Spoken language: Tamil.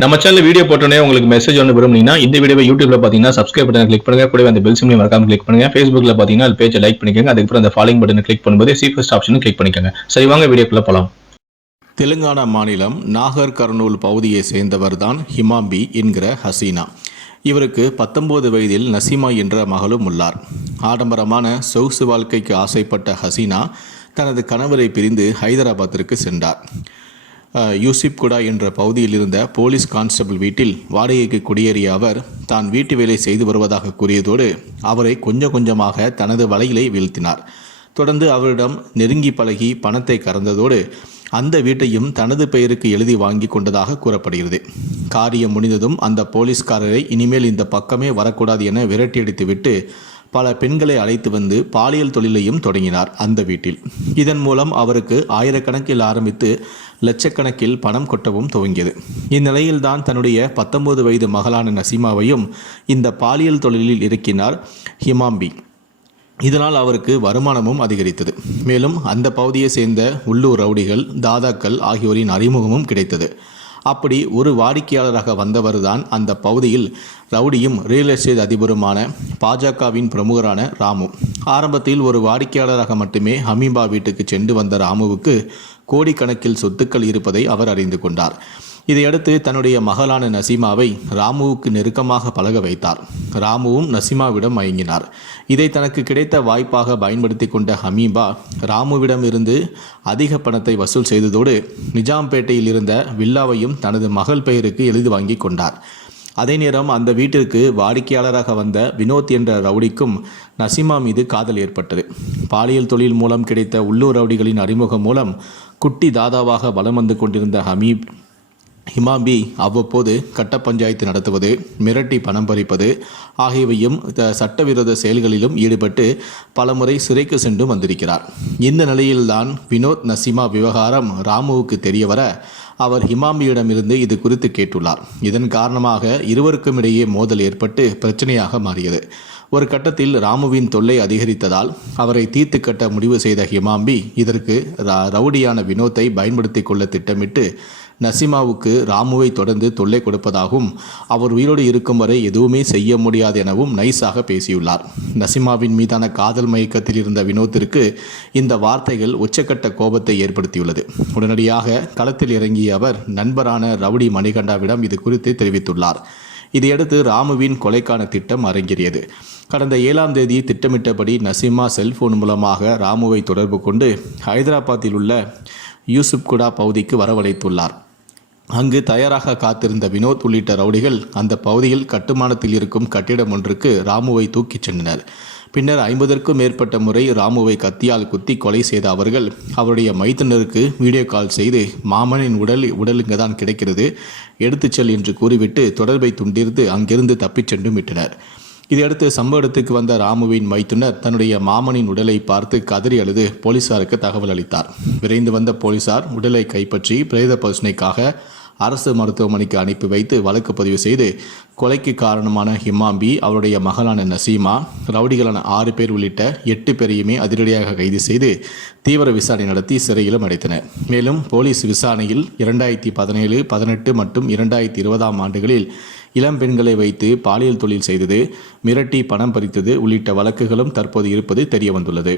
நம்ம சேனல் வீடியோ போட்டோன்னே உங்களுக்கு மெசேஜ் ஒன்று விரும்புனீங்கன்னா இந்த வீடியோ யூடியூப்ல பார்த்தீங்கன்னா சப்ஸ்கிரைப் பட்டன் கிளிக் பண்ணுங்க. கூட அந்த பெல் சிம்லையும் மறக்காம கிளிக் பண்ணுங்க. ஃபேஸ்புக்ல பார்த்தீங்கன்னா அது பேஜை லைக் பண்ணிக்கோங்க. அதுக்கப்புறம் அந்த ஃபாலோயிங் பட்டனை கிளிக் பண்ணும்போது சீஃபஸ்ட் ஆப்ஷனும் கிளிக் பண்ணிக்கோங்க. சரி வாங்க வீடியோக்குள்ள போலாம். தெலுங்கானா மாநிலம் நாகர் கர்னூல் பகுதியை சேர்ந்தவர் தான் ஹிமாம்பி என்கிற ஹசீனா. இவருக்கு பத்தொன்பது வயதில் நசீமா என்ற மகளும் உள்ளார். ஆடம்பரமான சொகுசு வாழ்க்கைக்கு ஆசைப்பட்ட ஹசீனா தனது கணவரை பிரிந்து ஹைதராபாத்திற்கு சென்றார். யூசிப் குடா என்ற பகுதியில் இருந்த போலீஸ் கான்ஸ்டபிள் வீட்டில் வாடகைக்கு குடியேறிய அவர் தான் வீட்டு வேலை செய்து வருவதாக கூறியதோடு அவரை கொஞ்சம் கொஞ்சமாக தனது வலையிலே வீழ்த்தினார். தொடர்ந்து அவரிடம் நெருங்கி பழகி பணத்தை கறந்ததோடு அந்த வீட்டையும் தனது பெயருக்கு எழுதி வாங்கி கொண்டதாக கூறப்படுகிறது. காரியம் முடிந்ததும் அந்த போலீஸ்காரரை இனிமேல் இந்த பக்கமே வரக்கூடாது என விரட்டியடித்துவிட்டு பல பெண்களை அழைத்து வந்து பாலியல் தொழிலையும் தொடங்கினார் அந்த வீட்டில். இதன் மூலம் அவருக்கு ஆயிரக்கணக்கில் ஆரம்பித்து லட்சக்கணக்கில் பணம் கொட்டவும் துவங்கியது. இந்நிலையில்தான் தன்னுடைய பத்தொன்பது வயது மகளான நசீமாவையும் இந்த பாலியல் தொழிலில் இறக்கினார் ஹிமாம்பி. இதனால் அவருக்கு வருமானமும் அதிகரித்தது. மேலும் அந்த பகுதியை சேர்ந்த உள்ளூர் ரவுடிகள் தாதாக்கள் ஆகியோரின் அறிமுகமும் கிடைத்தது. அப்படி ஒரு வாடிக்கையாளராக வந்தவர்தான் அந்த பகுதியில் ரவுடியும் ரியல் எஸ்டேட் அதிபருமான பாஜகவின் பிரமுகரான ராமு. ஆரம்பத்தில் ஒரு வாடிக்கையாளராக மட்டுமே ஹமீபா வீட்டுக்கு சென்று வந்த ராமுவுக்கு கோடிக்கணக்கில் சொத்துக்கள் இருப்பதை அவர் அறிந்து கொண்டார். இதையடுத்து தன்னுடைய மகளான நசீமாவை ராமுவுக்கு நெருக்கமாக பழக வைத்தார். ராமுவும் நசீமாவிடம் மயங்கினார். இதை தனக்கு கிடைத்த வாய்ப்பாக பயன்படுத்தி கொண்ட ஹமீபா ராமுவிடம் இருந்து அதிக பணத்தை வசூல் செய்ததோடு நிஜாம்பேட்டையில் இருந்த வில்லாவையும் தனது மகள் பெயருக்கு எழுதி வாங்கி கொண்டார். அதே நேரம் அந்த வீட்டிற்கு வாடிக்கையாளராக வந்த வினோத் என்ற ரவுடிக்கும் நசீமா மீது காதல் ஏற்பட்டது. பாலியல் தொழில் மூலம் கிடைத்த உள்ளூர் ரவுடிகளின் அறிமுகம் மூலம் குட்டி தாதாவாக வலம் வந்து கொண்டிருந்த ஹமீப் ஹிமாம்பி அவ்வப்போது கட்ட பஞ்சாயத்து நடத்துவது மிரட்டி பணம் பறிப்பது ஆகியவையும் த- சட்டவிரோத செயல்களிலும் ஈடுபட்டு பலமுறை சிறைக்கு சென்று வந்திருக்கிறார். இந்த நிலையில்தான் வினோத் நசிமா விவகாரம் ராமுவுக்கு தெரியவர அவர் ஹிமாம்பியிடமிருந்து இது குறித்து கேட்டுள்ளார். இதன் காரணமாக இருவருக்கும் இடையே மோதல் ஏற்பட்டு பிரச்சனையாக மாறியது. ஒரு கட்டத்தில் ராமுவின் தொல்லை அதிகரித்ததால் அவரை தீர்த்து கட்ட முடிவு செய்த ஹிமாம்பி இதற்கு ரா- ரவுடியான வினோத்தை பயன்படுத்திக் கொள்ள திட்டமிட்டு நசிமாவுக்கு ராமுவை தொடர்ந்து தொல்லை கொடுப்பதாகவும் அவர் உயிரோடு இருக்கும் வரை எதுவுமே செய்ய முடியாது எனவும் நைஸாக பேசியுள்ளார். நசிமாவின் மீதான காதல் மயக்கத்தில் இருந்த வினோத்திற்கு இந்த வார்த்தைகள் உச்சக்கட்ட கோபத்தை ஏற்படுத்தியுள்ளது. உடனடியாக களத்தில் இறங்கிய அவர் நண்பரான ரவுடி மணிகண்டாவிடம் இது குறித்து தெரிவித்துள்ளார். இதையடுத்து ராமுவின் கொலைக்கான திட்டம் அரங்கேறியது. கடந்த ஏழாம் தேதி திட்டமிட்டபடி நசிமா செல்போன் மூலமாக ராமுவை தொடர்பு கொண்டு ஹைதராபாத்தில் உள்ள யூசுப்குடா பகுதிக்கு வரவழைத்துள்ளார். அங்கு தயாராக காத்திருந்த வினோத் உள்ளிட்ட ரவுடிகள் அந்த பகுதியில் கட்டுமானத்தில் இருக்கும் கட்டிடம் ஒன்றுக்கு ராமுவை தூக்கிச் சென்றனர். பின்னர் ஐம்பதற்கும் மேற்பட்ட முறை ராமுவை கத்தியால் குத்தி கொலை செய்த அவர்கள் அவருடைய மைத்தனருக்கு வீடியோ கால் செய்து மாமனின் உடல் உடல் தான் கிடைக்கிறது எடுத்துச் செல் என்று கூறிவிட்டு தொடர்பை துண்டித்து அங்கிருந்து தப்பிச் சென்று விட்டனர். இதையடுத்து சம்பவ இடத்துக்கு வந்த ராமுவின் மைத்துனர் தன்னுடைய மாமனின் உடலை பார்த்து கதறி அழுது போலீசாருக்கு தகவல் அளித்தார். விரைந்து வந்த போலீசார் உடலை கைப்பற்றி பிரேத பரிசனைக்காக அரசு மருத்துவமனைக்கு அனுப்பி வைத்து வழக்கு பதிவு செய்து கொலைக்கு காரணமான ஹிமாம்பி அவருடைய மகளான நசீமா ரவுடிகளான ஆறு பேர் உள்ளிட்ட எட்டு பேரையுமே அதிரடியாக கைது செய்து தீவிர விசாரணை நடத்தி சிறையிலும் அடைத்தனர். மேலும் போலீஸ் விசாரணையில் இரண்டாயிரத்தி பதினேழு பதினெட்டு மற்றும் இரண்டாயிரத்தி இருபதாம் ஆண்டுகளில் இளம் பெண்களை வைத்து பாலியல் தொழில் செய்தது மிரட்டி பணம் பறித்தது உள்ளிட்ட வழக்குகளும் தற்போது இருப்பது தெரியவந்துள்ளது.